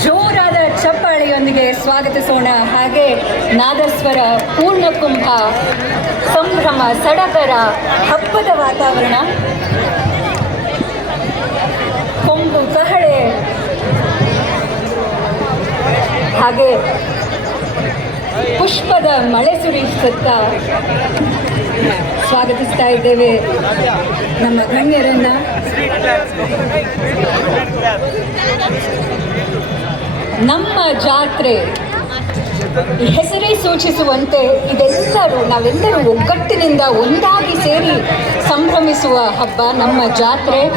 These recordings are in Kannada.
ಜೋರಾದ ಚಪ್ಪಾಳೆಯೊಂದಿಗೆ ಸ್ವಾಗತಿಸೋಣ. ಹಾಗೆ ನಾದಸ್ವರ ಪೂರ್ಣಕುಂಭ ಸಂಭ್ರಮ ಸಡಗರ ಹಬ್ಬದ ವಾತಾವರಣ. ಕೊಂಬು ಕಹಳೆ. ಹಾಗೆ ಪುಷ್ಪದ ಮಳೆ ಸುರಿಸುತ್ತಾ ಸ್ವಾಗತಿಸ್ತಾ ಇದ್ದೇವೆ. ನಮ್ಮ ಗಣ್ಯರನ್ನ. ನಮ್ಮ ಜಾತ್ರೆ ಹೆಸರೇ ಸೂಚಿಸುವಂತೆ ಇದೆಲ್ಲರೂ ನಾವೆಲ್ಲರೂ ಒಗ್ಗಟ್ಟಿನಿಂದ ಒಂದಾಗಿ ಸೇರಿ ಸಂಭ್ರಮಿಸುವ ಹಬ್ಬ ನಮ್ಮ ಜಾತ್ರೆ.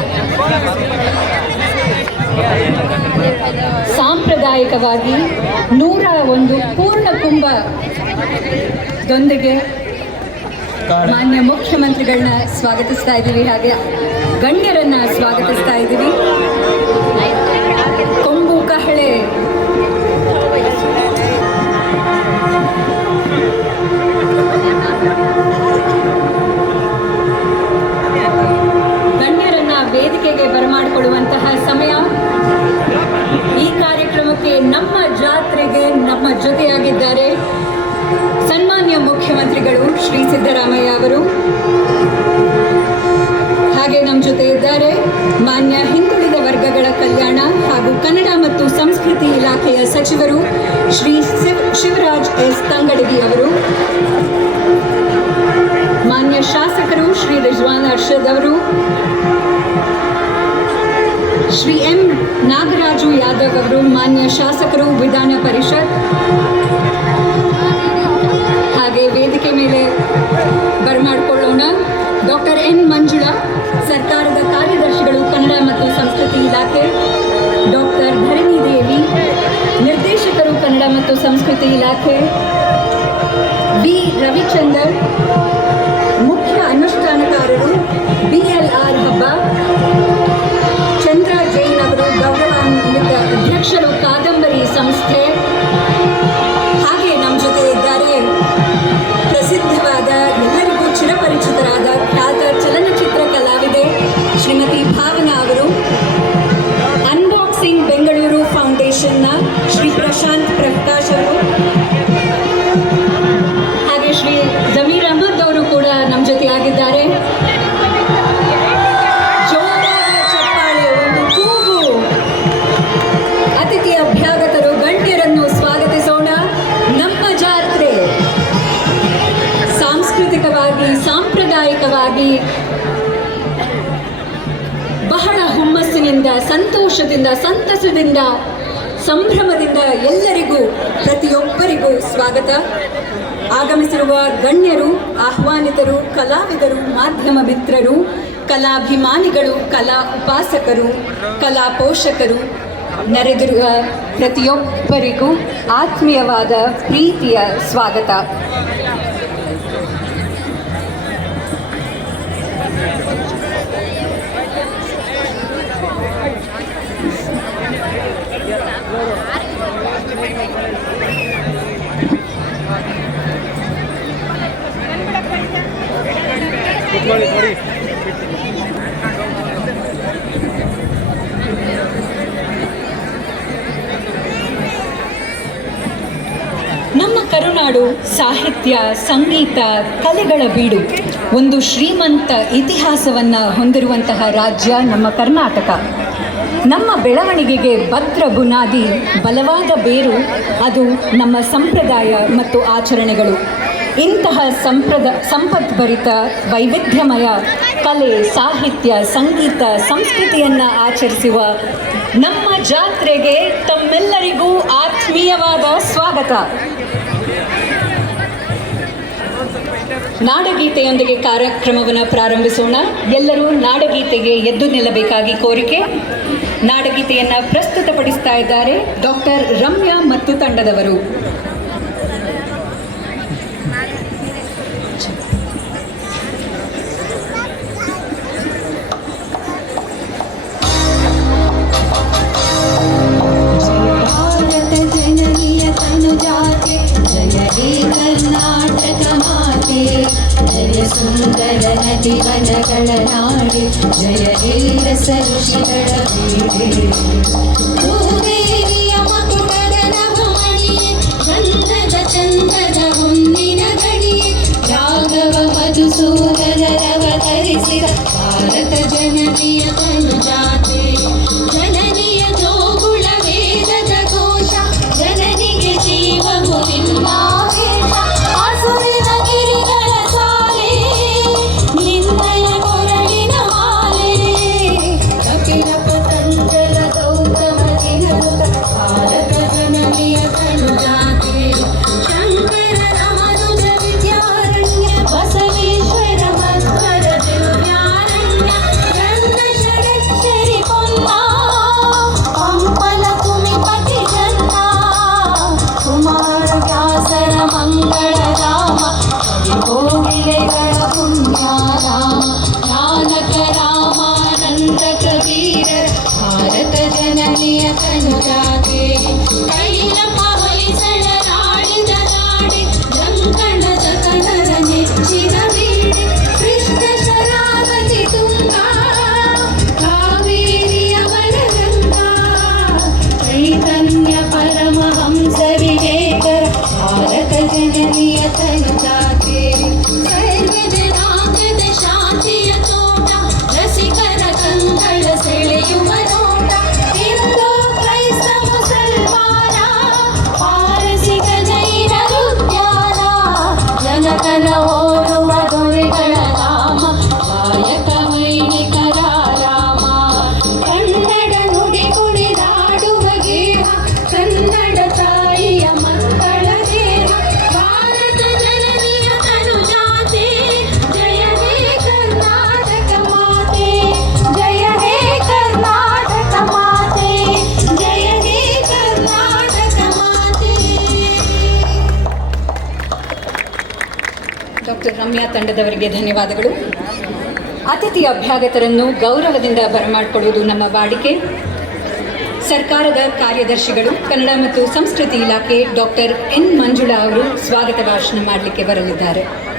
ಸಾಂಪ್ರದಾಯಿಕವಾಗಿ ನೂರ ಒಂದು ಪೂರ್ಣ ಕುಂಭದೊಂದಿಗೆ ಮಾನ್ಯ ಮುಖ್ಯಮಂತ್ರಿಗಳನ್ನ ಸ್ವಾಗತಿಸ್ತಾ ಇದ್ದೀವಿ ಹಾಗೆ ಗಣ್ಯರನ್ನ ಸ್ವಾಗತಿಸ್ತಾ ಇದ್ದೀವಿ. ಕೊಂಬು ಕಹಳೆ. ಶ್ರೀ ಸಿದ್ದರಾಮಯ್ಯ ಅವರು. ಹಾಗೆ ನಮ್ಮ ಜೊತೆ ಇದ್ದಾರೆ ಮಾನ್ಯ ಹಿಂದುಳಿದ ವರ್ಗಗಳ ಕಲ್ಯಾಣ ಹಾಗೂ ಕನ್ನಡ ಮತ್ತು ಸಂಸ್ಕೃತಿ ಇಲಾಖೆಯ ಸಚಿವರು ಶ್ರೀ ಶಿವ, ಶಿವರಾಜ್ ಎಸ್ ತಂಗಡಗಿ ಅವರು. ಮಾನ್ಯ ಶಾಸಕರು ಶ್ರೀ ರಿಜ್ವಾನ್ ಅರ್ಷದ್ ಅವರು. ಶ್ರೀ ಎಂ ನಾಗರಾಜು ಯಾದವ್ ಅವರು, ಮಾನ್ಯ ಶಾಸಕರು ವಿಧಾನ ಪರಿಷತ್. ಕನ್ನಡ ಮತ್ತು ಸಂಸ್ಕೃತಿ ಇಲಾಖೆ ಸಂತೋಷದಿಂದ, ಸಂತಸದಿಂದ, ಸಂಭ್ರಮದಿಂದ ಎಲ್ಲರಿಗೂ, ಪ್ರತಿಯೊಬ್ಬರಿಗೂ ಸ್ವಾಗತ. ಆಗಮಿಸಿರುವ ಗಣ್ಯರು, ಆಹ್ವಾನಿತರು, ಕಲಾವಿದರು, ಮಾಧ್ಯಮ ಮಿತ್ರರು, ಕಲಾಭಿಮಾನಿಗಳು, ಕಲಾ ಉಪಾಸಕರು, ಕಲಾ ಪೋಷಕರು ನೆರೆದಿರುವ ಪ್ರತಿಯೊಬ್ಬರಿಗೂ ಆತ್ಮೀಯವಾದ ಪ್ರೀತಿಯ ಸ್ವಾಗತ. ಕರುನಾಡು ಸಾಹಿತ್ಯ, ಸಂಗೀತ, ಕಲೆಗಳ ಬೀಡು. ಒಂದು ಶ್ರೀಮಂತ ಇತಿಹಾಸವನ್ನು ಹೊಂದಿರುವಂತಹ ರಾಜ್ಯ ನಮ್ಮ ಕರ್ನಾಟಕ. ನಮ್ಮ ಬೆಳವಣಿಗೆಗೆ ಭದ್ರ ಬುನಾದಿ, ಬಲವಾದ ಬೇರು, ಅದು ನಮ್ಮ ಸಂಪ್ರದಾಯ ಮತ್ತು ಆಚರಣೆಗಳು. ಇಂತಹ ಸಂಪ್ರದ ಸಂಪದ್ಭರಿತ ವೈವಿಧ್ಯಮಯ ಕಲೆ, ಸಾಹಿತ್ಯ, ಸಂಗೀತ, ಸಂಸ್ಕೃತಿಯನ್ನು ಆಚರಿಸುವ ನಮ್ಮ ಜಾತ್ರೆಗೆ ತಮ್ಮೆಲ್ಲರಿಗೂ ಆತ್ಮೀಯವಾದ ಸ್ವಾಗತ. ನಾಡಗೀತೆಯೊಂದಿಗೆ ಕಾರ್ಯಕ್ರಮವನ್ನು ಪ್ರಾರಂಭಿಸೋಣ. ಎಲ್ಲರೂ ನಾಡಗೀತೆಗೆ ಎದ್ದು ನಿಲ್ಲಬೇಕಾಗಿ ಕೋರಿಕೆ. ನಾಡಗೀತೆಯನ್ನು ಪ್ರಸ್ತುತಪಡಿಸ್ತಾ ಇದ್ದಾರೆ ಡಾಕ್ಟರ್ ರಮ್ಯಾ ಮತ್ತು ತಂಡದವರು. ಸರಳ ಜೀವನಗಳ ನಾಡಿ ಜಯ ಇಲ್ಲ ಸೃಷ್ಟಿಗಳ ಬೀಡಿ ಭೂದೇವಿಯ ಮಕುಟದ ನಭಮಣಿಯೇ ಗಂಧದ ಕಲಿಯ ಕಣ್ಣುಗಾದೆ ಕೈಲ ಪಾಪ ತಂಡದವರಿಗೆ ಧನ್ಯವಾದಗಳು. ಅತಿಥಿ ಅಭ್ಯಾಗತರನ್ನು ಗೌರವದಿಂದ ಬರಮಾಡಿಕೊಳ್ಳುವುದು ನಮ್ಮ ವಾಡಿಕೆ. ಸರ್ಕಾರದ ಕಾರ್ಯದರ್ಶಿಗಳು, ಕನ್ನಡ ಮತ್ತು ಸಂಸ್ಕೃತಿ ಇಲಾಖೆ ಡಾಕ್ಟರ್ ಎನ್ ಮಂಜುಳಾ ಅವರು ಸ್ವಾಗತ ಭಾಷಣ ಮಾಡಲಿಕ್ಕೆ ಬರಲಿದ್ದಾರೆ.